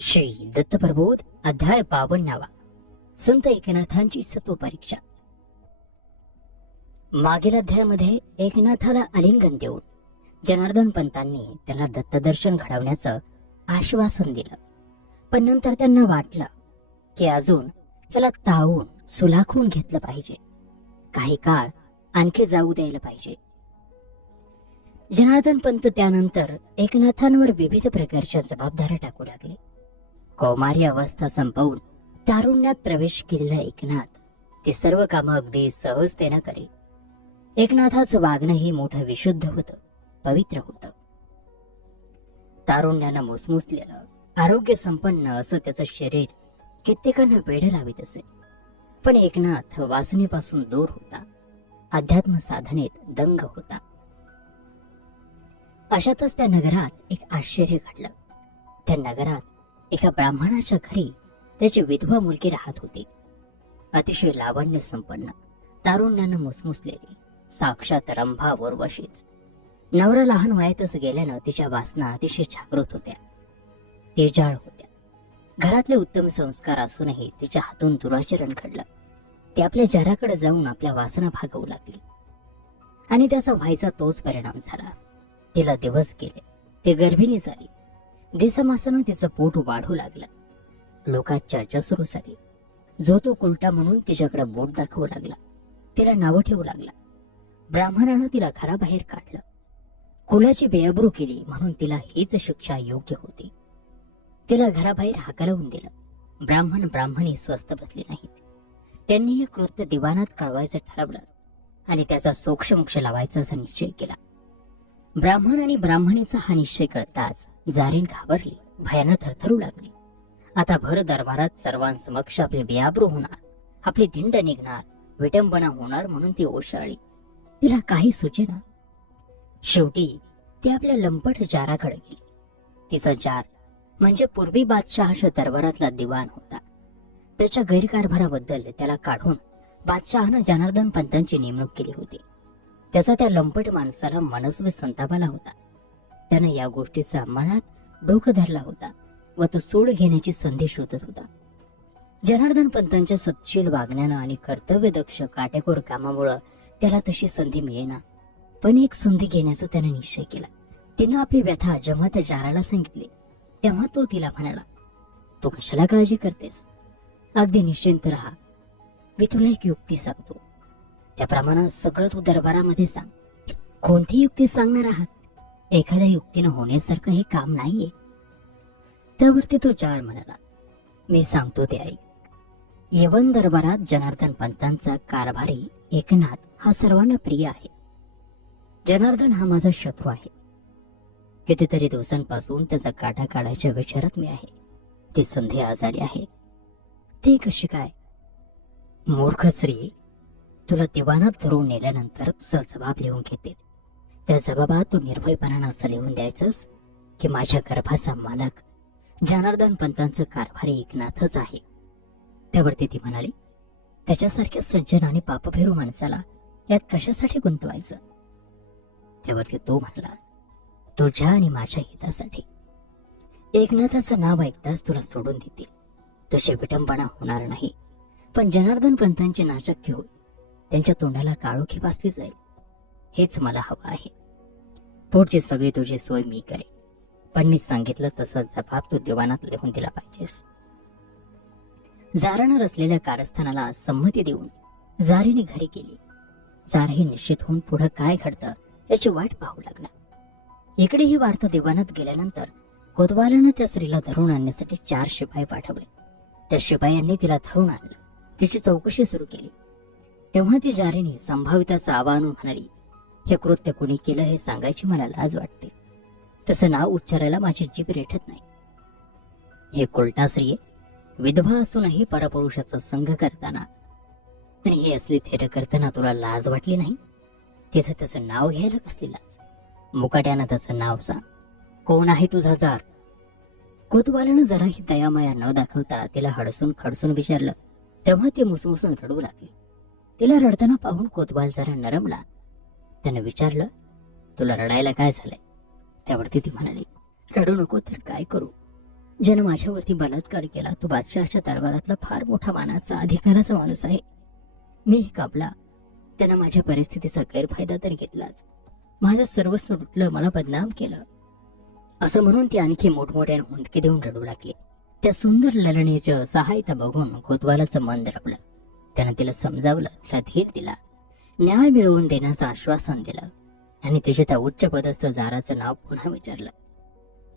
श्री दत्तप्रबोध अध्याय 52. संत एकनाथांची सत्वपरीक्षा. मागील अध्यायामध्ये एकनाथाला आलिंगन देऊन जनार्दन पंतांनी त्याला दत्तदर्शन घडवण्याचं आश्वासन दिलं. पण नंतर त्यांना वाटलं की अजून त्याला तावून सुलाखून घेतलं पाहिजे, काही काळ आणखी जाऊ द्यायला पाहिजे. जनार्दन पंत त्यानंतर एकनाथांवर विविध प्रकारच्या जबाबदाऱ्या टाकू लागले. कौमारी अवस्था संपवून तारुण्यात प्रवेश केलेला एकनाथ ते सर्व कामं अगदी सहजतेनं करे. एकनाथाचं वागणंही मोठं विशुद्ध होतं, पवित्र होतं. तारुण्यानं मुसमुसलेलं, आरोग्य संपन्न असं त्याचं शरीर कित्येकांना वेड लावित असे. पण एकनाथ वासनेपासून दूर होता, अध्यात्म साधनेत दंग होता. अशातच त्या नगरात एक आश्चर्य घडलं. त्या नगरात एका ब्राह्मणाच्या घरी त्याची विधवा मुलगी राहत होती. अतिशय लावण्य संपन्न, तारुण्यानं मुसमुसलेली, साक्षात रंभा उर्वशीच. नवरा लहान वयातच गेल्यानं तिच्या वासना अतिशय जागृत होत्या, तेजाळ होत्या. घरातले उत्तम संस्कार असूनही तिच्या हातून दुराचरण घडलं. ती आपल्या जराकडे जाऊन आपल्या वासना भागवू लागली आणि त्याचा व्हायचा तोच परिणाम झाला. तिला दिवस गेले, ती गर्भिणी झाली. दिसमासानं तिचं पोट वाढू लागलं. लोकात चर्चा सुरू झाली. जो तो उलटा म्हणून तिच्याकडे बोट दाखवू लागला, तिला नावं ठेवू लागला. ब्राह्मणानं तिला घराबाहेर काढलं, कुलाची बेअब्रू केली म्हणून तिला हीच शिक्षा योग्य होती. तिला घराबाहेर हाकलवून दिलं. ब्राह्मणी स्वस्थ बसली नाहीत. त्यांनी हे कृत्य दिवाणात कळवायचं ठरवलं आणि त्याचा सोक्षमोक्ष लावायचा असा निश्चय केला. ब्राह्मण आणि ब्राह्मणीचा हा निश्चय कळताच जारीन घाबरली, भयानं थरथरू लागली. आता भर दरबारात सर्वांसमक्ष आपली बेआबरू होणार, आपली धिंड निघणार, विटंबना होणार म्हणून ती ओशाळली. तिला काही सुचेना. शेवटी ती आपल्या लंपट जाराकडे गेली. तिचा जार म्हणजे पूर्वी बादशहाच्या दरबारातला दिवाण होता. त्याच्या गैरकारभाराबद्दल त्याला काढून बादशहानं जनार्दन पंतांची नेमणूक केली होती. त्याचा त्या लंपट माणसाला मनस्वी संताप आला होता. त्यानं या गोष्टीचा मनात डोकं धरला होता व तो सूड घेण्याची संधी शोधत होता. जनार्दन पंतांच्या सत्शील वागण्यानं आणि कर्तव्यदक्ष काटेकोर कामामुळं त्याला तशी संधी मिळेना. पण एक संधी घेण्याचा त्याने निश्चय केला. तिनं आपली व्यथा जेव्हा त्या जाराला सांगितली तेव्हा तो तिला म्हणाला, तू कशाला काळजी करतेस? अगदी निश्चिंत राहा. मी तुला एक युक्ती सांगतो, त्याप्रमाणे सगळं तू दरबारामध्ये सांग. कोणती युक्ती सांगणार आहात? एखाद्या युक्तीनं होण्यासारखं हे काम नाहीये. त्यावरती तो जार म्हणाला, मी सांगतो ते ऐक. यवन दरबारात जनार्दन पंतांचा कारभारी एकनाथ हा सर्वांना प्रिय आहे. जनार्दन हा माझा शत्रू आहे. कितीतरी दिवसांपासून त्याचा काटा काढायच्या विचारात मी आहे. ती संधी आज आली आहे. ती कशी काय? मूर्ख स्त्री, तुला दिवाणात धरून नेल्यानंतर तुझा जबाब लिहून घेतील. त्या जबाबात तू निर्भयपणानं असं लिहून द्यायचंस की माझ्या गर्भाचा मालक जनार्दन पंतांचं कारभारी एकनाथच आहे. त्यावरती ती म्हणाली, त्याच्यासारख्या सज्जन आणि पापभेरू माणसाला यात कशासाठी गुंतवायचं? त्यावरती तो म्हणाला, तुझ्या आणि माझ्या हितासाठी. एकनाथाचं नाव ऐकताच तुला सोडून देतील. तुझी विटंबना होणार नाही, पण जनार्दन पंतांचे नाचक्य होईल. त्यांच्या तोंडाला काळोखी वाचली जाईल. हेच मला हवं आहे. पुढची सगळी तुझी सोय मी करेन, पण मी सांगितलं तसं जबाब तू दिवाणात लिहून दिला पाहिजेस. जारानं रचलेल्या कारस्थानाला संमती देऊन जारीने घरी गेली. जारही निश्चित होऊन पुढं काय घडतं याची वाट पाहू लागला. इकडे ही वार्ता दिवाणात गेल्यानंतर कोतवालानं त्या स्त्रीला धरून आणण्यासाठी 4 शिपाई पाठवले. त्या शिपायांनी तिला धरून आणलं. तिची चौकशी सुरू केली. तेव्हा ती जारीने संभाविताचं आवाहन म्हणाली, हे कृत्य कुणी केलं हे सांगायची मला लाज वाटते. तसं नाव उच्चारायला माझी जीभ रेठत नाही. हे कोलटा स्त्रिये, विधवा असूनही परपुरुषाचा संघ करताना आणि हे असली थेर करताना तुला लाज वाटली नाही? तिथं त्याचं नाव घ्यायला कसली लाज? मुकाट्यानं त्याचं नाव सांग. कोण आहे तुझा जार? कोतवालानं जराही दयामाया न दाखवता तिला हडसून खडसून विचारलं. तेव्हा ती मुसमुसून रडू लागली. तिला रडताना पाहून कोतवाल जरा नरमला. त्यानं विचारलं, तुला रडायला काय झालंय? त्यावरती ती म्हणाली, रडू नको तर काय करू? ज्यानं माझ्यावरती बलात्कार केला तो बादशहाच्या दरबारातला फार मोठा मानाचा अधिकाराचा माणूस आहे. मी काबला. त्यानं माझ्या परिस्थितीचा गैरफायदा तर घेतलाच, माझं सर्वस्व लुटलं, मला बदनाम केलं. असं म्हणून ती आणखी मोठमोठ्याने हुंदके देऊन रडू लागली. त्या सुंदर ललणीचं सहायता बघून कोतवालाचं मन दडपलं. त्यानं तिला समजावलं, तिला धीर दिला, न्याय मिळवून देण्याचं आश्वासन दिलं आणि तिच्या त्या उच्च पदस्थ जाराचं नाव पुन्हा विचारलं.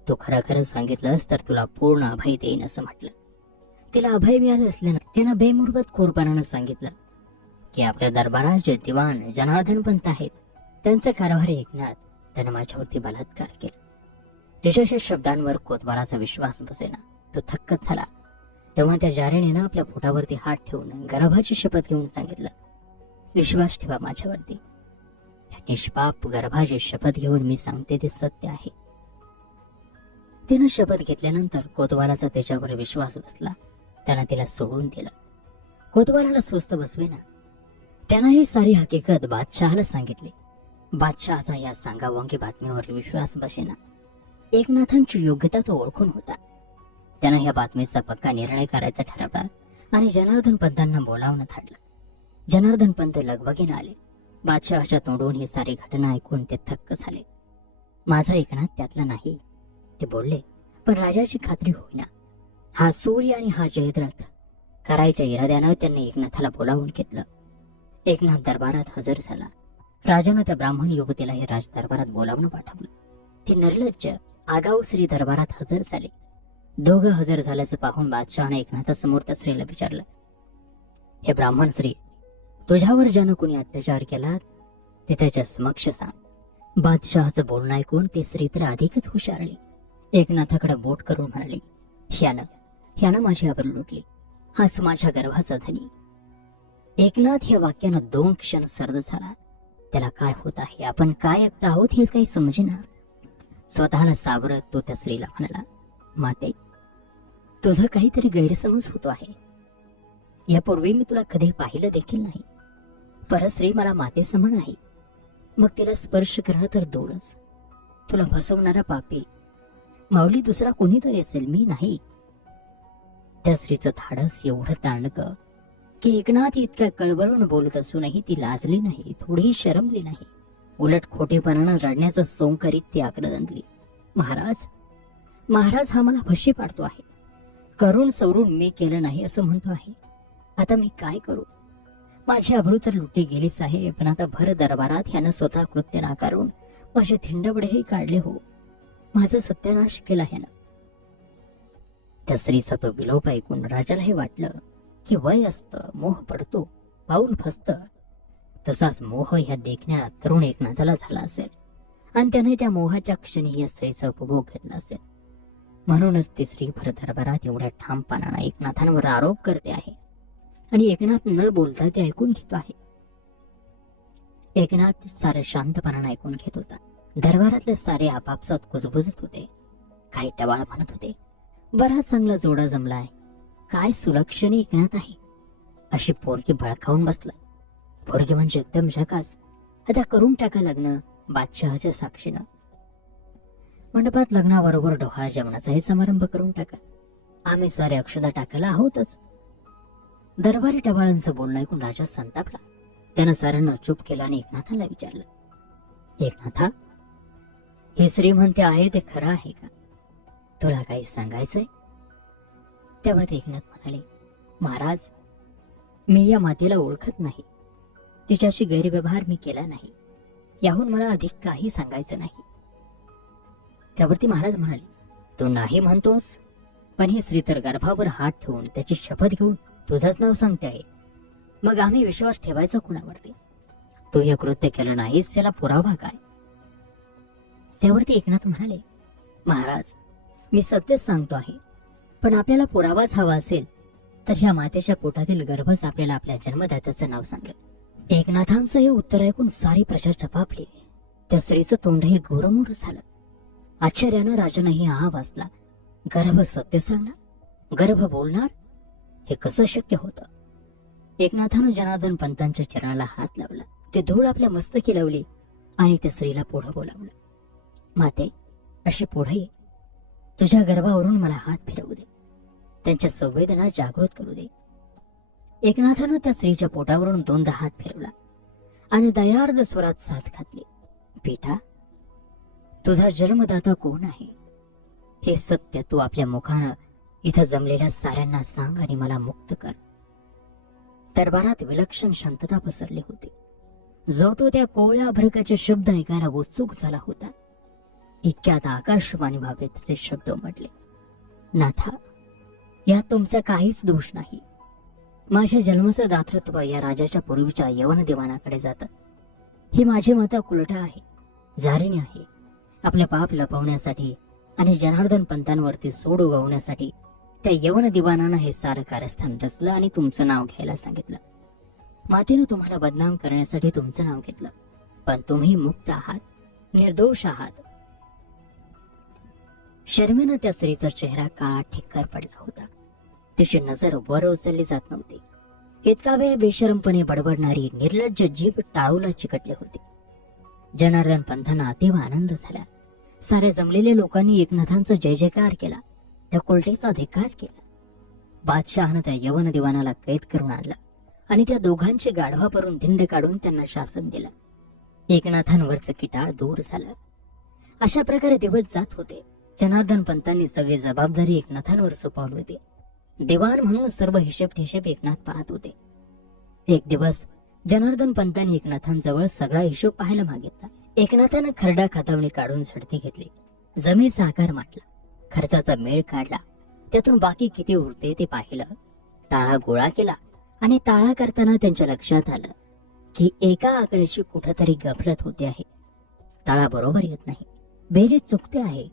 तो खरं खरं सांगितलंस तर तुला पूर्ण अभय देईन असं म्हटलं. तिला अभय मिळालं असल्यानं त्यानं बेमुरबत खोरपणानं सांगितलं की आपल्या दरबारात जे दिवाण जनार्दन पंत आहेत त्यांचे कारभारी ऐकण्यात त्यानं माझ्यावरती बलात्कार केला. तिच्याच्या शब्दांवर कोतवालाचा विश्वास बसेना. तो थक्कच झाला. तेव्हा त्या जारेने आपल्या पोटावरती हात ठेवून गर्भाची शपथ घेऊन सांगितलं, विश्वास ठेवा माझ्यावरती. निष्पाप गर्भाची शपथ घेऊन मी सांगते ते सत्य आहे. तिनं शपथ घेतल्यानंतर कोतवालाचा त्याच्यावर विश्वास बसला. त्यानं तिला सोडून दिलं. कोतवालाला स्वस्त बसवेना. त्यानं ही सारी हकीकत बादशहाला सांगितली. बादशहाचा या सांगावंगी बातमीवर विश्वास बसेना. एकनाथांची योग्यता तो ओळखून होता. त्यानं या बातमीचा पक्का निर्णय करायचा ठरवला आणि जनार्दन पंतांना बोलावून धाडलं. जनार्दन पंत लगबगीने आले. बादशहाच्या तोंडून ही सारी घटना ऐकून ते थक्क झाले. माझा एकनाथ त्यातला नाही ते बोलले, पण राजाची खात्री होईना. हा सूर्य आणि हा जयद्रथ करायच्या इराद्यानं त्यांनी एकनाथाला बोलावून घेतलं. एकनाथ दरबारात हजर झाला. राजानं त्या ब्राह्मण युवतीला हे राज दरबारात बोलावून पाठवलं. ती निर्लज्ज आगाऊ श्री दरबारात हजर झाली. दोघं हजर झाल्याचं पाहून बादशहाने एकनाथासमोर त्या स्त्रीला विचारलं, हे ब्राह्मण श्री, तुझ्यावर ज्यानं कुणी अत्याचार केला ते त्याच्या समक्ष सांग. बादशहाचं बोलणं ऐकून ती स्त्री तर अधिकच हुशारली. एकनाथाकडे बोट करून म्हणाली, ह्यानं माझी आबरू लुटली. हाच माझ्या गर्भाचा धनी. एकनाथ या वाक्यानं 2 क्षण सर्द झाला. त्याला काय होत आहे, आपण काय ऐकत आहोत हेच काही समजेना. स्वतःला सावरत तो त्या स्त्रीला म्हणाला, माते, तुझं काहीतरी गैरसमज होतो आहे. यापूर्वी मी तुला कधी पाहिलं देखील नाही. परस्त्री मला माते समान आहे. मग तिला स्पर्श करणं तर दूरच. तुला फसवणारा पापी माऊली दुसरा कोणीतरी असेल, मी नाही. त्या स्त्रीचं धाडस एवढं ताणलं की एकनाथ इतक्या कळवळून बोलत असूनही ती लाजली नाही, थोडीही शरमली नाही. उलट खोटेपणानं रडण्याचं सोंग करीत ती आकडदंतली, महाराज हा मला फशी पाडतो आहे. करून सवरून मी केलं नाही असं म्हणतो आहे. आता मी काय करू? माझी आबरू तर लुटी गेलीच आहे, पण आता भर दरबारात ह्यानं स्वतः कृत्य नाकारून माझे थिंडबडेही काढले. हो, माझं सत्यानाश केला ह्यानं. त्या स्त्रीचा तो विलोप ऐकून राजाला हे वाटलं की वय असतं, मोह पडतो, पाऊल फसतं. तसाच मोह ह्या देखण्या तरुण एकनाथाला झाला असेल आणि त्याने त्या मोहाच्या क्षणी या स्त्रीचा उपभोग घेतला असेल. म्हणूनच ती स्त्री भर दरबारात एवढ्या ठामपणानं एकनाथांवर आरोप करते आहे आणि एकनाथ न बोलता ते ऐकून घेतो आहे. एकनाथ सारे शांतपणानं ऐकून घेत होता. दरबारातले सारे आपापसात कुजबुजत होते. काही टवाळ म्हणत होते, बराच चांगला जोडा जमलाय, काय सुलक्षणी एकनाथ आहे. अशी पोरगी बळकावून बसला. पोरगी म्हणजे एकदम झकास. आता करून टाका लग्न बादशहाच्या साक्षीनं. मंडपात लग्नाबरोबर डोहाळ जेवणाचाही समारंभ करून टाका. आम्ही सारे अक्षदा टाकायला आहोतच. दरबारी टवाळांचं बोलणं ऐकून राजा संतापला. त्यानं साऱ्यांना चूप केलं आणि एकनाथाला विचारलं, एकनाथा, ही स्त्री म्हणते आहे ते खरं आहे का? तुला काही सांगायचंय? त्यावर एकनाथ म्हणाले, महाराज, मी या मातेला ओळखत नाही. तिच्याशी गैरव्यवहार मी केला नाही. याहून मला अधिक काही सांगायचं नाही. त्यावरती महाराज म्हणाले, तू नाही म्हणतोस, पण ही स्त्री तर गर्भावर हात ठेवून त्याची शपथ घेऊन तुझंच नाव सांगते आहे. मग आम्ही विश्वास ठेवायचा कुणावरती? तू हे कृत्य केलं नाहीस, त्याला पुरावा काय? त्यावरती एकनाथ म्हणाले, महाराज, मी सत्यच सांगतो आहे, पण आपल्याला पुरावाच हवा असेल तर ह्या मातेच्या पोटातील गर्भच आपल्याला आपल्या जन्मदात्याचं नाव सांगेल. एकनाथांचं हे उत्तर ऐकून सारी प्रजा चपापली. त्या स्त्रीचं तोंडही गोरमोर झालं. आश्चर्यानं राजानंही हा वाचला. गर्भ सत्य सांगणार, गर्भ बोलणार, हे कसं शक्य होतं? एकनाथानं जनार्दन पंतांच्या चरणाला हात लावला. ते धूळ आपल्या मस्तकी लावली आणि त्या स्त्रीला पुढं बोलावलं. माते, अशी पुढे ये. तुझ्या गर्भावरून मला हात फिरवू दे, त्यांच्या संवेदना जागृत करू दे. एकनाथानं त्या स्त्रीच्या पोटावरून दोनदा हात फिरवला आणि दयार्द स्वरात साथ घातली. बेटा, तुझा जन्मदाता कोण आहे हे सत्य तू आपल्या मुखानं इथं जमलेल्या साऱ्यांना सांग आणि मला मुक्त कर. दरबारात विलक्षण शांतता पसरली होती. जो तो त्या कोवळ्या भरकाचे शब्द ऐकायला उत्सुक झाला होता. इतक्यात आकाशवाणी भावेत ते शब्द म्हटले, नाथा, यात तुमचा काहीच दोष नाही. माझ्या जन्माचं दातृत्व या राजाच्या पूर्वीच्या यवन दिवाणाकडे जातं. ही माझी माता कुलटा आहे, जारिणी आहे. आपलं पाप लपवण्यासाठी आणि जनार्दन पंतांवरती सूड उगवण्यासाठी त्या यवन दिवाणानं हे सारं कारस्थान रचलं आणि तुमचं नाव घ्यायला सांगितलं. मातेनं तुम्हाला बदनाम करण्यासाठी तुमचं नाव घेतलं, पण तुम्ही मुक्त आहात, निर्दोष आहात. शर्मेनं त्या स्त्रीचा चेहरा काळा ठिक्कर पडला होता. तिची नजर वर उचलली जात नव्हती. इतका वेळ बेशरमपणे बडबडणारी निर्लज्ज जीभ टाळूला चिकटली होती. जनार्दन पंथांना अतीव आनंद झाला. साऱ्या जमलेल्या लोकांनी एकनाथांचा जय जयकार केला, त्या कोलटेचा धिक्कार केला. बादशहानं त्या यवन दिवाणाला कैद करून आणला आणि त्या दोघांची गाढवावरून धिंड काढून त्यांना शासन दिलं. एकनाथांवरचं किटाळ दूर झालं. अशा प्रकारे दिवस जात होते. जनार्दन पंतांनी सगळी जबाबदारी एकनाथांवर सोपवली होती. दिवाण म्हणून सर्व हिशेब ठिशेब एकनाथ पाहत होते. एक दिवस जनार्दन पंतांनी एकनाथांजवळ सगळा हिशोब पाहायला मागितला. एकनाथानं खरडा खातावणी काढून झडती घेतली, जमेचा आकार मांडला, खर्चाचा मेळ काढला, त्यातून बाकी किती उरते ते पाहिलं, टाळा गोळा केला आणि टाळा करताना त्यांच्या लक्षात आलं की एका आकड्याची कुठंतरी गफलत होते आहे. टाळा बरोबर येत नाही, बेरीज चुकते आहे.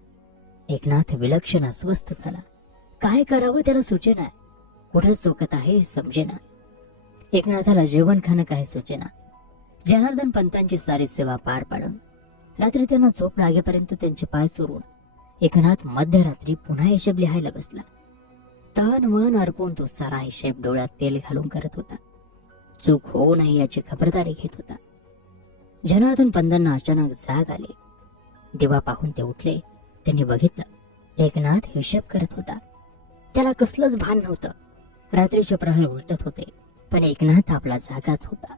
एकनाथ विलक्षण अस्वस्थ झाला. काय करावं त्याला सुचेना. कुठं चुकत आहे हे समजेना. एकनाथाला जेवण खाणं काही सुचेना. जनार्दन पंतांची सारी सेवा पार पाडून रात्री त्यांना झोप लागेपर्यंत त्यांचे पाय चोरून एकनाथ मध्यरात्री पुन्हा हिशेब लिहायला बसला. तन मन अर्पून तो सारा हिशेब डोळ्यात तेल घालून करत होता. चूक होऊ नये याची खबरदारी घेत होता. जनार्दन पंतांना अचानक जाग आले. दिवा पाहून ते उठले. त्यांनी बघितलं एकनाथ हिशेब करत होता. त्याला कसलंच भान नव्हतं. रात्रीचे प्रहर उलटत होते, पण एकनाथ आपला जागाच होता.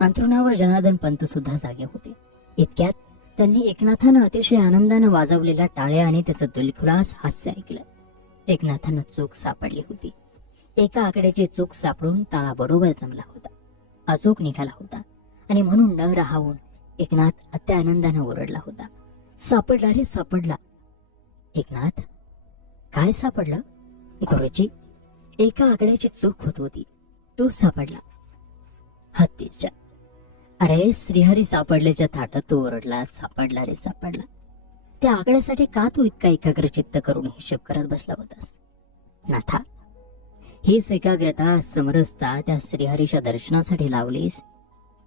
अंथरुणावर जनार्दन पंत सुद्धा जागे होते. इतक्यात त्यांनी एकनाथानं अतिशय आनंदानं वाजवलेल्या टाळ्या आणि त्याचं दिलखुलास हास्य ऐकलं. एकनाथानं चूक सापडली होती. एका आकड्याची चूक सापडून टाळा बरोबर जमला होता, अचूक निघाला होता आणि म्हणून न राहावून एकनाथ अत्यानंदानं ओरडला होता, सापडला रे सापडला. एकनाथ, काय सापडलं? गुरुजी, एका आकड्याची चूक होत होती, तो सापडला. हत्तीच्या, अरे श्रीहरी सापडल्याच्या थाटात तो ओरडला, सापडला रे सापडला. त्या आकड्यासाठी का तू इतका एकाग्रचित्त करून हिशेब करत बसला होतास? नाथा, हीच एकाग्रता समरसता त्या श्रीहरीच्या दर्शनासाठी लावलीस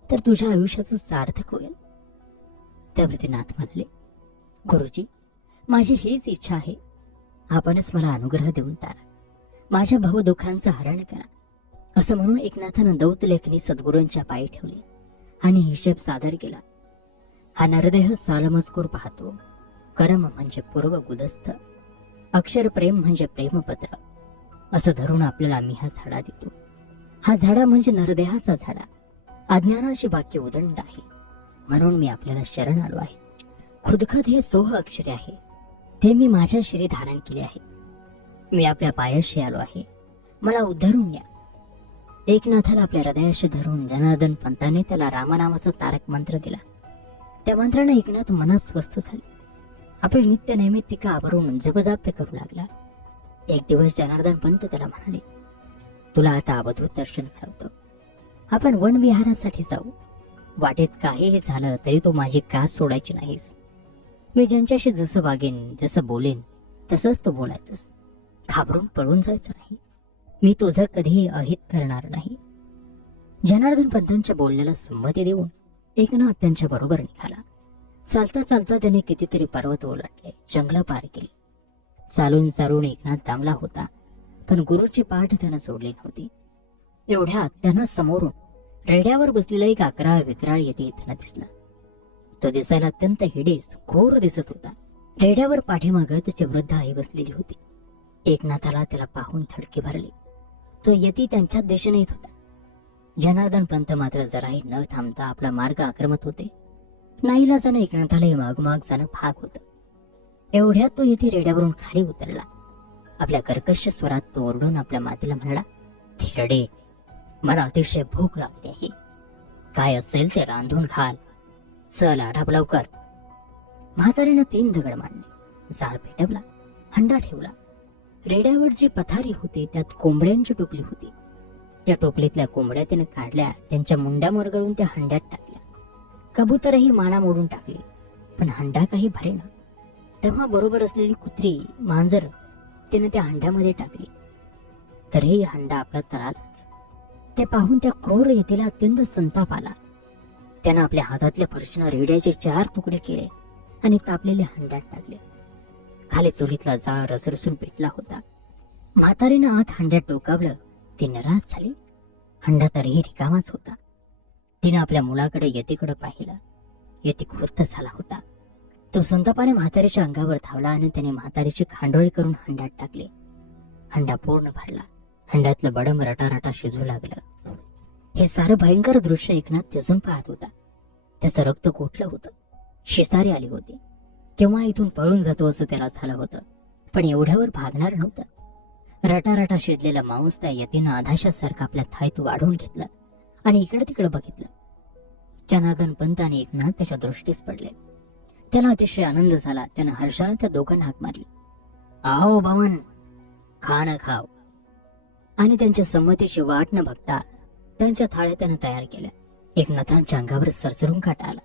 तर तुझ्या आयुष्याचं सार्थक होईल. त्यावरती नाथ म्हणाले, गुरुजी, माझी हीच इच्छा आहे. आपणच मला अनुग्रह देऊन तारा, माझ्या भवदुःखांचं हरण करा. असं म्हणून एकनाथानं दौतलेखनी सद्गुरूंच्या पायी ठेवली आणि हिशेब सादर केला. हा नरदेह सालमजकूर पाहतो. कर्म म्हणजे पूर्व गुदस्थ, अक्षर प्रेम म्हणजे प्रेमपत्र असं धरून आपल्याला मी हा झाडा देतो. हा झाडा म्हणजे नरदेहाचा झाडा, अज्ञानाची वाक्य उदंड आहे. म्हणून मी आपल्याला शरण आलो आहे. खुदखत हे सोह अक्षरे आहे, ते मी माझ्या शिरी धारण केले आहे. मी आपल्या पायाशी आलो आहे, मला उद्धारून न्या. एकनाथाला आपल्या हृदयाशी धरून जनार्दन पंताने त्याला रामनामाचा तारक मंत्र दिला. त्या मंत्राने एकनाथ मनात स्वस्थ झाले. आपले नित्य नैमित्तिका आवरून जपजाप्य करू लागला. एक दिवस जनार्दन पंत त्याला म्हणाले, तुला आता अवधूत दर्शन घडवतो. आपण वनविहारासाठी जाऊ. वाटेत काहीही झालं तरी तू माझी कास सोडायची नाहीस. मी ज्यांच्याशी जसं वागेन, जसं बोलेन तसंच तू बोलायचंस. घाबरून पळून जायचं नाही. मी तुझं कधीही अहित करणार नाही. जनार्दन पंतांच्या बोलण्याला संमती देऊन एकनाथ त्यांच्या बरोबर निघाला. चालता चालता त्याने कितीतरी पर्वत ओलांडले, जंगलं पार केली. चालून चालून एकनाथ दामला होता, पण गुरुची पाठ त्यानं सोडली नव्हती. एवढ्यात त्यांना समोरून रेड्यावर बसलेला एक अकराळ विक्राळ येते त्यांना दिसला. तो दिसायला अत्यंत हिडीस क्रूर दिसत होता. रेड्यावर पाठीमागं त्याची वृद्ध आई बसलेली होती. एकनाथाला त्याला पाहून थडके भरले. तो यती त्यांच्याच दिशेने येत होता. जनार्दन पंत मात्र जराही न थांबता आपला मार्ग आक्रमत होते. नाईलाजाने एकनाथालाही मागोमाग जाणं भाग होतं. एवढ्यात तो यती रेड्यावरून खाली उतरला. आपल्या कर्कश स्वरात तो ओरडून आपल्या मातेला म्हणाला, "थिरडे, मला अतिशय भूक लागली आहे. काय असेल ते रांधून खाल. चल आढाप लवकर." म्हातारीनं 3 दगड मांडले, जाळ पेटवला, हंडा ठेवला. रेड्यावर जी पथारी होती त्यात कोंबड्यांची टोपली होती. त्या टोपलीतल्या कोंबड्या त्याने काढल्या, त्यांच्या मुंड्या मरगळून त्या हंड्यात टाकल्या. कबूतरही माना मोडून टाकली, पण हंडा काही भरेना. तेव्हा बरोबर असलेली कुत्री, मांजर त्याने त्या हंड्यामध्ये टाकली, तरीही हंडा आपला तळालाच. ते पाहून त्या क्रूर यतीला अत्यंत संताप आला. त्यानं आपल्या हातातल्या फरशीनं रेड्याचे 4 तुकडे केले आणि तापलेल्या हंड्यात टाकले. खाली चुलीतला जाळ रसरसून पेटला होता. म्हातारीनं आत हंड्यात डोकावलं. ती निराश झाली. हंडा तरीही रिकामाच होता. तिनं आपल्या मुलाकडे यतीकडे पाहिलं. यती क्रुद्ध झाला होता. तो संतापाने म्हातारीच्या अंगावर धावला आणि त्याने म्हातारीची खांडोळी करून हंड्यात टाकले. हंडा पूर्ण भरला. हंड्यातलं बडम रटारटा शिजू लागलं. हे सारं भयंकर दृश्य एकनाथ तेजून पाहत होता. त्याचं रक्त गोठलं होतं. शिसारी आली होती. केव्हा इथून पळून जातो असं त्याला झालं होतं, पण एवढ्यावर भागणार नव्हतं. रटारटा शिजलेला मांस त्या यतीनं आधाशासारखं आपल्या थाळीत वाढून घेतलं आणि इकडे तिकडे बघितलं. जनार्दन पंत आणि एकनाथ त्याच्या दृष्टीस पडले. त्याला अतिशय आनंद झाला. त्यानं हर्षानं त्या दोघांना हाक मारली, "आओ भवन, खाणं खाव." आणि त्यांच्या संमतीची वाट न बघता त्यांच्या थाळ्या त्यानं तयार केल्या. एकनाथांच्या अंगावर सरसरून काटा आला.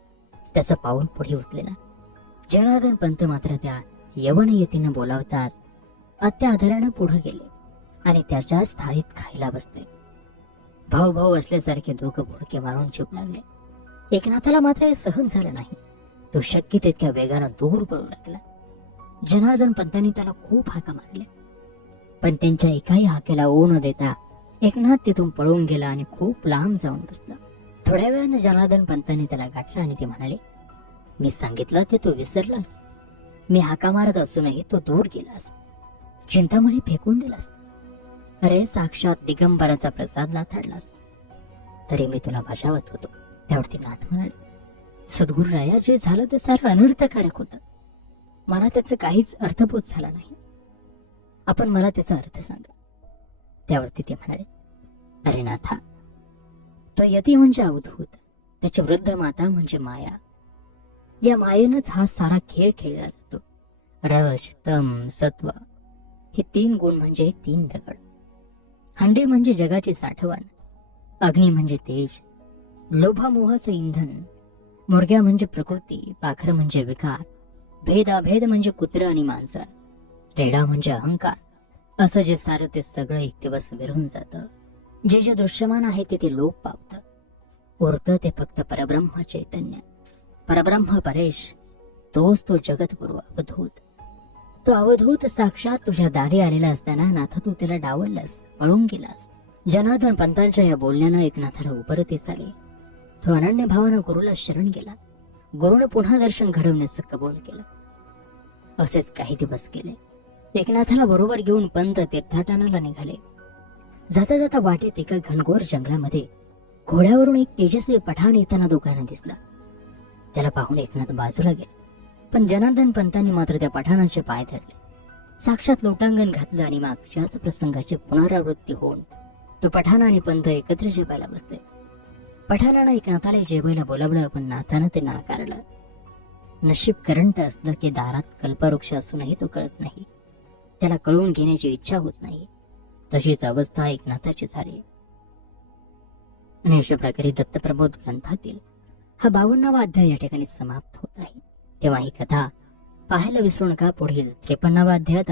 त्याचं पाऊल पुढे उचलेला. जनार्दन पंत मात्र त्या यवन यतीनं बोलावताच अत्याआदरानं पुढे गेले आणि त्याच्याच थाळीत खायला बसले. भाऊ भाऊ असल्यासारखे दोघं बुडके मारून जीव लागले. एकनाथाला मात्र हे सहन झालं नाही. तो शक्य तितक्या वेगानं दूर पळू लागला. जनार्दन पंतांनी त्याला खूप हाका मारल्या, पण त्यांच्या एकाही हाकेला ओ न देता एकनाथ तिथून पळून गेला आणि खूप लांब जाऊन बसला. थोड्या वेळानं जनार्दन पंतांनी त्याला गाठलं आणि ते म्हणाले, "मी सांगितलं ते तू विसरलास. मी हाका मारत असूनही तो दूर गेलास. चिंतामणी फेकून दिलास. अरे साक्षात दिगंबराचा प्रसाद लाथाडलास. तरी मी तुला बजावत होतो." त्यावरती नाथ म्हणाले, "सद्गुरू राया, जे झालं ते सारं अनर्थकारक होतं. मला त्याचं काहीच अर्थबोध झाला नाही. आपण मला त्याचा अर्थ सांगा." त्यावरती ते म्हणाले, "अरे नाथा, तो यती म्हणजे अवधूत, त्याची वृद्ध माता म्हणजे माया. या मायेनंच हा सारा खेळ खेळला जातो. रज, तम, सत्व हे 3 गुण म्हणजे 3 दगड. हंडी म्हणजे जगाची साठवण, अग्नी म्हणजे तेज, लोभामोहाचं इंधन, मुर्ग्या म्हणजे प्रकृती, पाखरं म्हणजे विकार, भेदाभेद म्हणजे कुत्र आणि मांजर, रेडा म्हणजे अहंकार. असं जे सारं ते सगळं एक दिवस विरून जातं. जे जे दृश्यमान आहे ते लोप पावतं. उरतं ते फक्त परब्रह्म चैतन्य, परब्रह्म परेश. तोच तो जगतगुरु अवधूत. तो अवधूत साक्षात तुझ्या दारी आलेला असताना नाथ तू त्याला डावललास, पळून गेलास." जनार्दन पंतांच्या या बोलण्यानं एकनाथाला उपरतीस आले. तो अनन्य भावानं गुरुला शरण गेला. गुरुनं पुन्हा दर्शन घडवण्याचं कबूल केलं. असेच काही दिवस गेले. एकनाथाला बरोबर घेऊन पंत तीर्थाटनाला निघाले. जाता जाता वाटेत एका घनघोर जंगलामध्ये घोड्यावरून एक तेजस्वी पठाण येताना दोघांना दिसला. त्याला पाहून एकनाथ बाजूला गेला, पण जनार्दन पंतांनी मात्र त्या पठाणाचे पाय धरले. साक्षात लोटांगण घातलं आणि मागच्याच प्रसंगाची पुनरावृत्ती होऊन तो पठाण आणि पंत एकत्र जेवायला बसले. पठाणानं एकनाथाला जेवायला बोलावलं, पण नाथानं ते नाकारलं. नशीब करंट असलं की दारात कल्पवृक्ष असूनही तो कळत नाही. त्याला कळून घेण्याची इच्छा होत नाही. तशीच अवस्था एकनाथाची झाली. आणि अशा प्रकारे दत्तप्रबोध ग्रंथातील हा 52वा अध्याय या ठिकाणी समाप्त होत आहे. तेव्हा ही कथा पाहायला विसरू नका. पुढील 53वा अध्यायात